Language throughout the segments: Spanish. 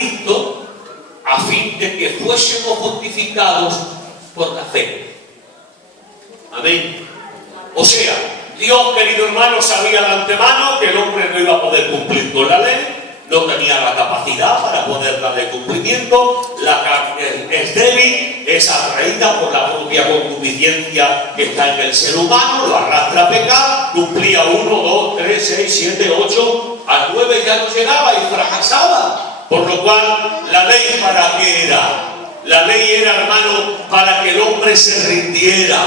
Cristo a fin de que fuésemos justificados por la fe. Amén. O sea, Dios, querido hermano, sabía de antemano que el hombre no iba a poder cumplir con la ley, no tenía la capacidad para poder darle cumplimiento, la carne es débil, es atraída por la propia concupiscencia que está en el ser humano, lo arrastra a pecar, cumplía 1, 2, 3, 6, 7, 8, al 9 ya no llegaba y fracasaba. Por lo cual, ¿la ley para qué era? La ley era, hermano, para que el hombre se rindiera,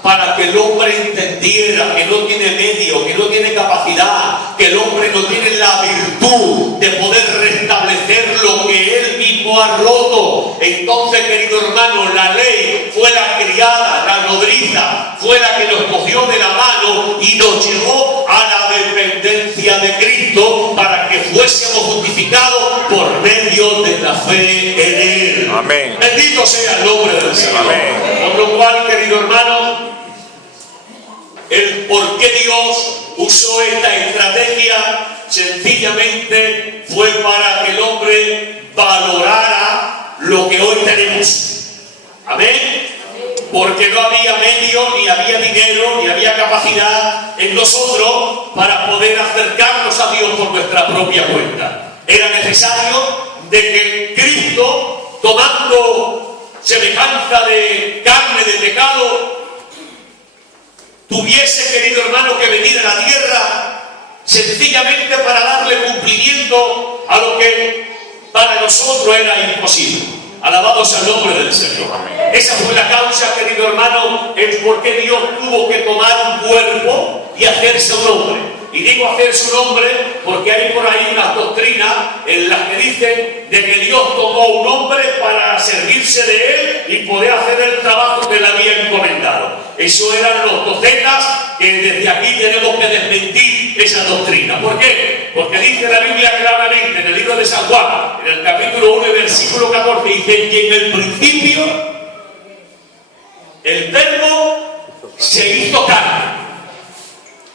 para que el hombre entendiera que no tiene medio, que no tiene capacidad, que el hombre no tiene la virtud de poder restablecer lo que él mismo ha roto. Entonces, querido hermano, la ley fue la criada, la nodriza, fue la que nos cogió de la mano y nos llevó a la dependencia de Cristo para que fuésemos justificados por medio de la fe en Él. Amén. Bendito sea el nombre del Señor. Amén. Por lo cual, querido hermano, el por qué Dios usó esta estrategia sencillamente fue para que el hombre valorara lo que hoy tenemos. Amén. Porque no había medio, ni había dinero, ni había capacidad en nosotros para poder acercarnos a Dios por nuestra propia cuenta. Era necesario de que Cristo, tomando semejanza de carne de pecado, tuviese, querido hermano, que venir a la tierra sencillamente para darle cumplimiento a lo que para nosotros era imposible. Alabados al nombre del Señor. Esa fue la causa, querido hermano, el por qué Dios tuvo que tomar un cuerpo y hacerse un hombre. Y digo hacerse un hombre porque hay por ahí unas doctrinas en las que dicen de que Dios tomó un hombre para servirse de él y poder hacer el trabajo que le había encomendado. Eso eran los docetas que desde aquí tenemos que desmentir esa doctrina. ¿Por qué? Porque dice la Biblia claramente en el libro de San Juan, en el capítulo 1 y versículo 14, dice que en el principio el verbo se hizo carne.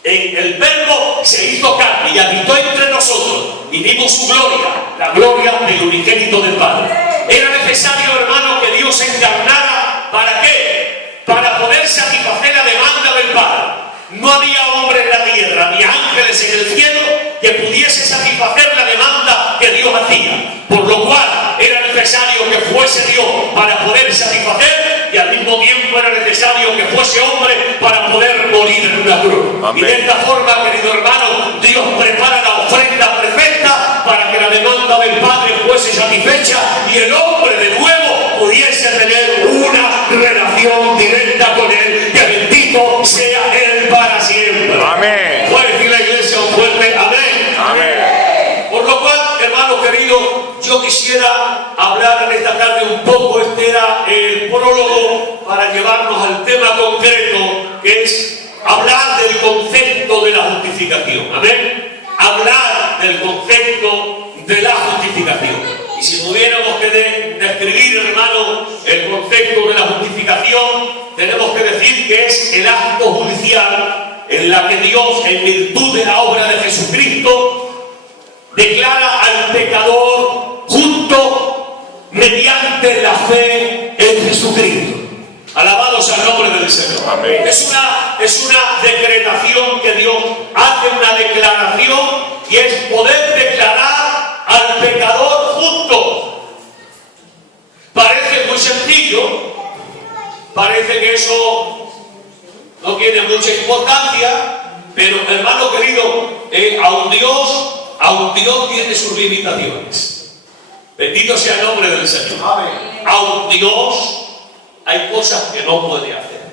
El verbo se hizo carne y habitó entre nosotros y vimos su gloria, la gloria del unigénito del Padre. Era necesario, hermano, que Dios se encarnara. ¿Para qué? Para poder satisfacer la demanda del Padre. No había hombre en la tierra ni ángeles en el cielo que pudiese satisfacer la demanda que Dios hacía. Por lo cual era necesario que fuese Dios para poder satisfacer, y al mismo tiempo era necesario que fuese hombre para poder morir en una cruz. Amén. Y de esta forma, querido hermano, Dios prepara la ofrenda perfecta para que la demanda del Padre fuese satisfecha y el hombre de nuevo pudiese tener una relación directa con Él. Que bendito sea Él para siempre. Amén. Puede decir la iglesia un fuerte amén. Amén. Por lo cual, hermano querido, yo quisiera hablar en esta tarde un poco. Este era el prólogo para llevarnos al tema concreto, que es hablar del concepto de la justificación. Amén. Hablar del concepto de la justificación. Y si tuviéramos que describir, hermano, el concepto de la justificación, tenemos que decir que es el acto judicial en la que Dios, en virtud de la obra de Jesucristo, declara al pecador justo mediante la fe en Jesucristo. Alabados al nombre del Señor. Amén. Es una decretación que Dios hace, una declaración, y es poder declarar al pecador justo. Parece muy sencillo, parece que eso no tiene mucha importancia, pero hermano querido, aun Dios tiene sus limitaciones. Bendito sea el nombre del Señor. Amén. Aun Dios hay cosas que no puede hacer.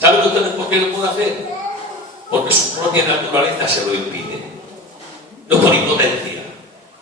¿Saben ustedes por qué no puede hacer? Porque su propia naturaleza se lo impide. No por impotencia,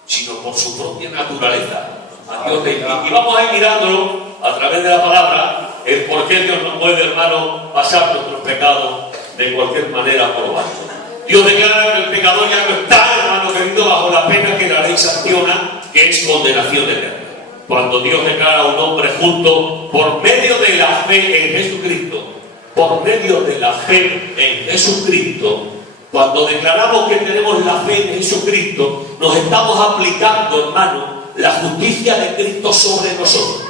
sino por su propia naturaleza. A Dios le impide. Y vamos a ir mirándolo a través de la palabra, el por qué Dios no puede, hermano, pasar nuestros pecados de cualquier manera por alto. Dios declara que el pecador ya no está, hermano querido, bajo la pena que la ley sanciona, que es condenación eterna. Cuando Dios declara a un hombre justo por medio de la fe en Jesucristo, por medio de la fe en Jesucristo, cuando declaramos que tenemos la fe en Jesucristo, nos estamos aplicando, hermano, la justicia de Cristo sobre nosotros.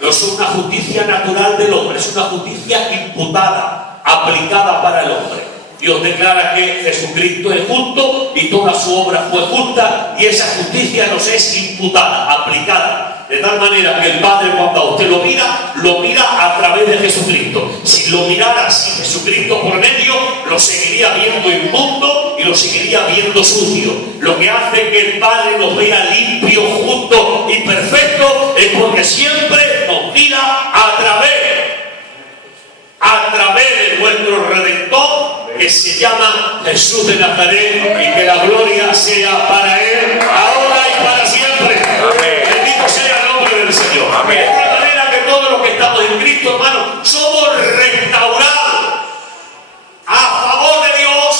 No es una justicia natural del hombre, es una justicia imputada, aplicada para el hombre. Dios declara que Jesucristo es justo y toda su obra fue justa, y esa justicia nos es imputada, aplicada. De tal manera que el Padre, cuando a usted lo mira a través de Jesucristo. Si lo mirara sin Jesucristo por medio, lo seguiría viendo inmundo y lo seguiría viendo sucio. Lo que hace que el Padre nos vea limpio, justo y perfecto es porque siempre nos mira a través de nuestro Redentor, que se llama Jesús de Nazaret, y que la gloria sea para Él, ahora y para siempre. Amén. Bendito sea el nombre del Señor. Amén. De esta manera que todos los que estamos en Cristo, hermanos, somos restaurados a favor de Dios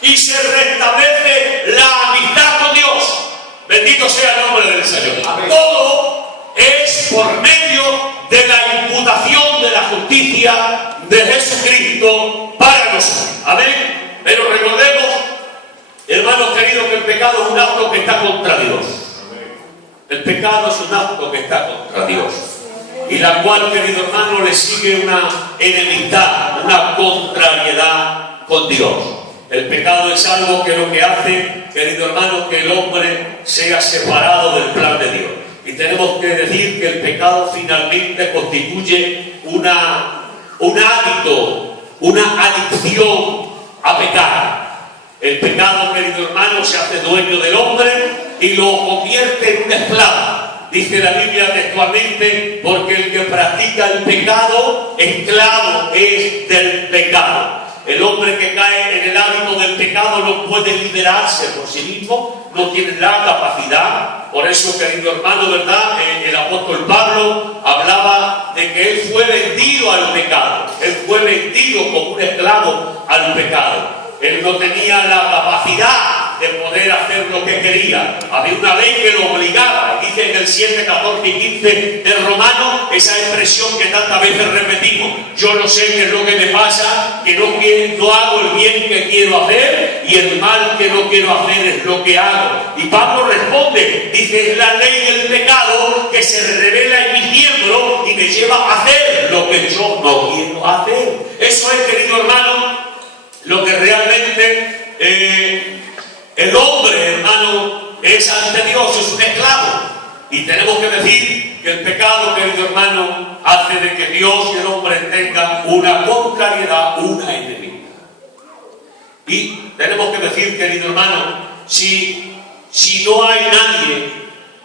y se restablece la amistad con Dios. Bendito sea el nombre del Señor. Amén. Todo es por medio de la imputación de la justicia de Jesucristo para nosotros. Amén. Pero recordemos, hermanos queridos, que el pecado es un acto que está contra Dios. El pecado es un acto que está contra Dios, y la cual, querido hermano, le sigue una enemistad, una contrariedad con Dios. El pecado es algo que lo que hace, querido hermano, que el hombre sea separado del plan de Dios. Y tenemos que decir que el pecado finalmente constituye un hábito, una adicción a pecar. El pecado, querido hermano, se hace dueño del hombre y lo convierte en un esclavo. Dice la Biblia textualmente, porque el que practica el pecado, esclavo es del pecado. El hombre que cae en el hábito del pecado no puede liberarse por sí mismo, no tiene la capacidad. Por eso, querido hermano, ¿verdad? El apóstol Pablo hablaba de que él fue vendido al pecado. Él fue vendido como un esclavo al pecado. Él no tenía la capacidad de poder hacer lo que quería. Había una ley que lo obligaba. Dice en el 7, 14 y 15 de Romanos esa expresión que tantas veces repetimos: yo no sé qué es lo que me pasa, que no hago el bien que quiero hacer, y el mal que no quiero hacer es lo que hago. Y Pablo responde, dice: es la ley del pecado que se revela en mis miembros y me lleva a hacer lo que yo no quiero hacer. Eso es, querido hermano, lo que realmente el hombre, hermano, es ante Dios, es un esclavo. Y tenemos que decir que el pecado, querido hermano, hace de que Dios y el hombre tengan una contrariedad, una enemistad. Y tenemos que decir, querido hermano, si no hay nadie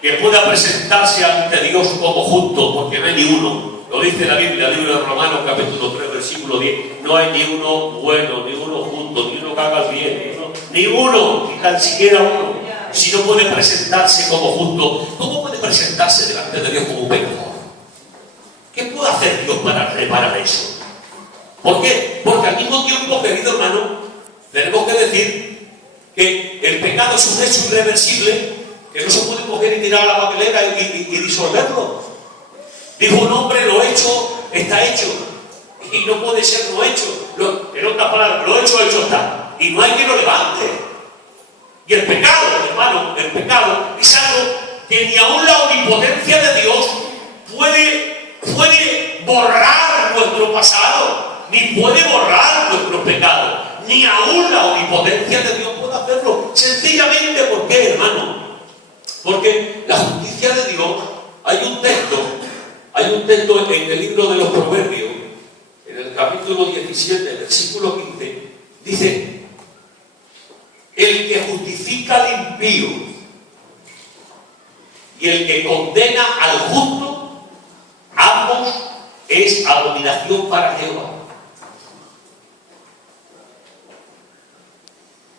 que pueda presentarse ante Dios como justo, porque no hay ni uno. Lo dice la Biblia, el libro de Romanos, capítulo 3, versículo 10. No hay ni uno bueno, ni uno justo, ni uno que haga el bien, ni uno, ni tan siquiera uno. Si no puede presentarse como justo, ¿cómo puede presentarse delante de Dios como un pecador? ¿Qué puede hacer Dios para reparar eso? ¿Por qué? Porque al mismo tiempo, querido hermano, tenemos que decir que el pecado es un hecho irreversible, que no se puede coger y tirar a la papelera y disolverlo. Dijo un hombre: lo hecho está hecho, y no puede ser no hecho. En otras palabras, lo hecho está, y no hay que lo levante. Y el pecado, hermano, el pecado es algo que ni aún la omnipotencia de Dios puede borrar nuestro pasado, ni puede borrar nuestro pecado, ni aún la omnipotencia de Dios puede hacerlo. Sencillamente, ¿por qué, hermano? Porque la justicia de Dios, hay un texto en el libro de los Proverbios, en el capítulo 17, versículo 15, dice: el que justifica al impío y el que condena al justo, ambos es abominación para Jehová.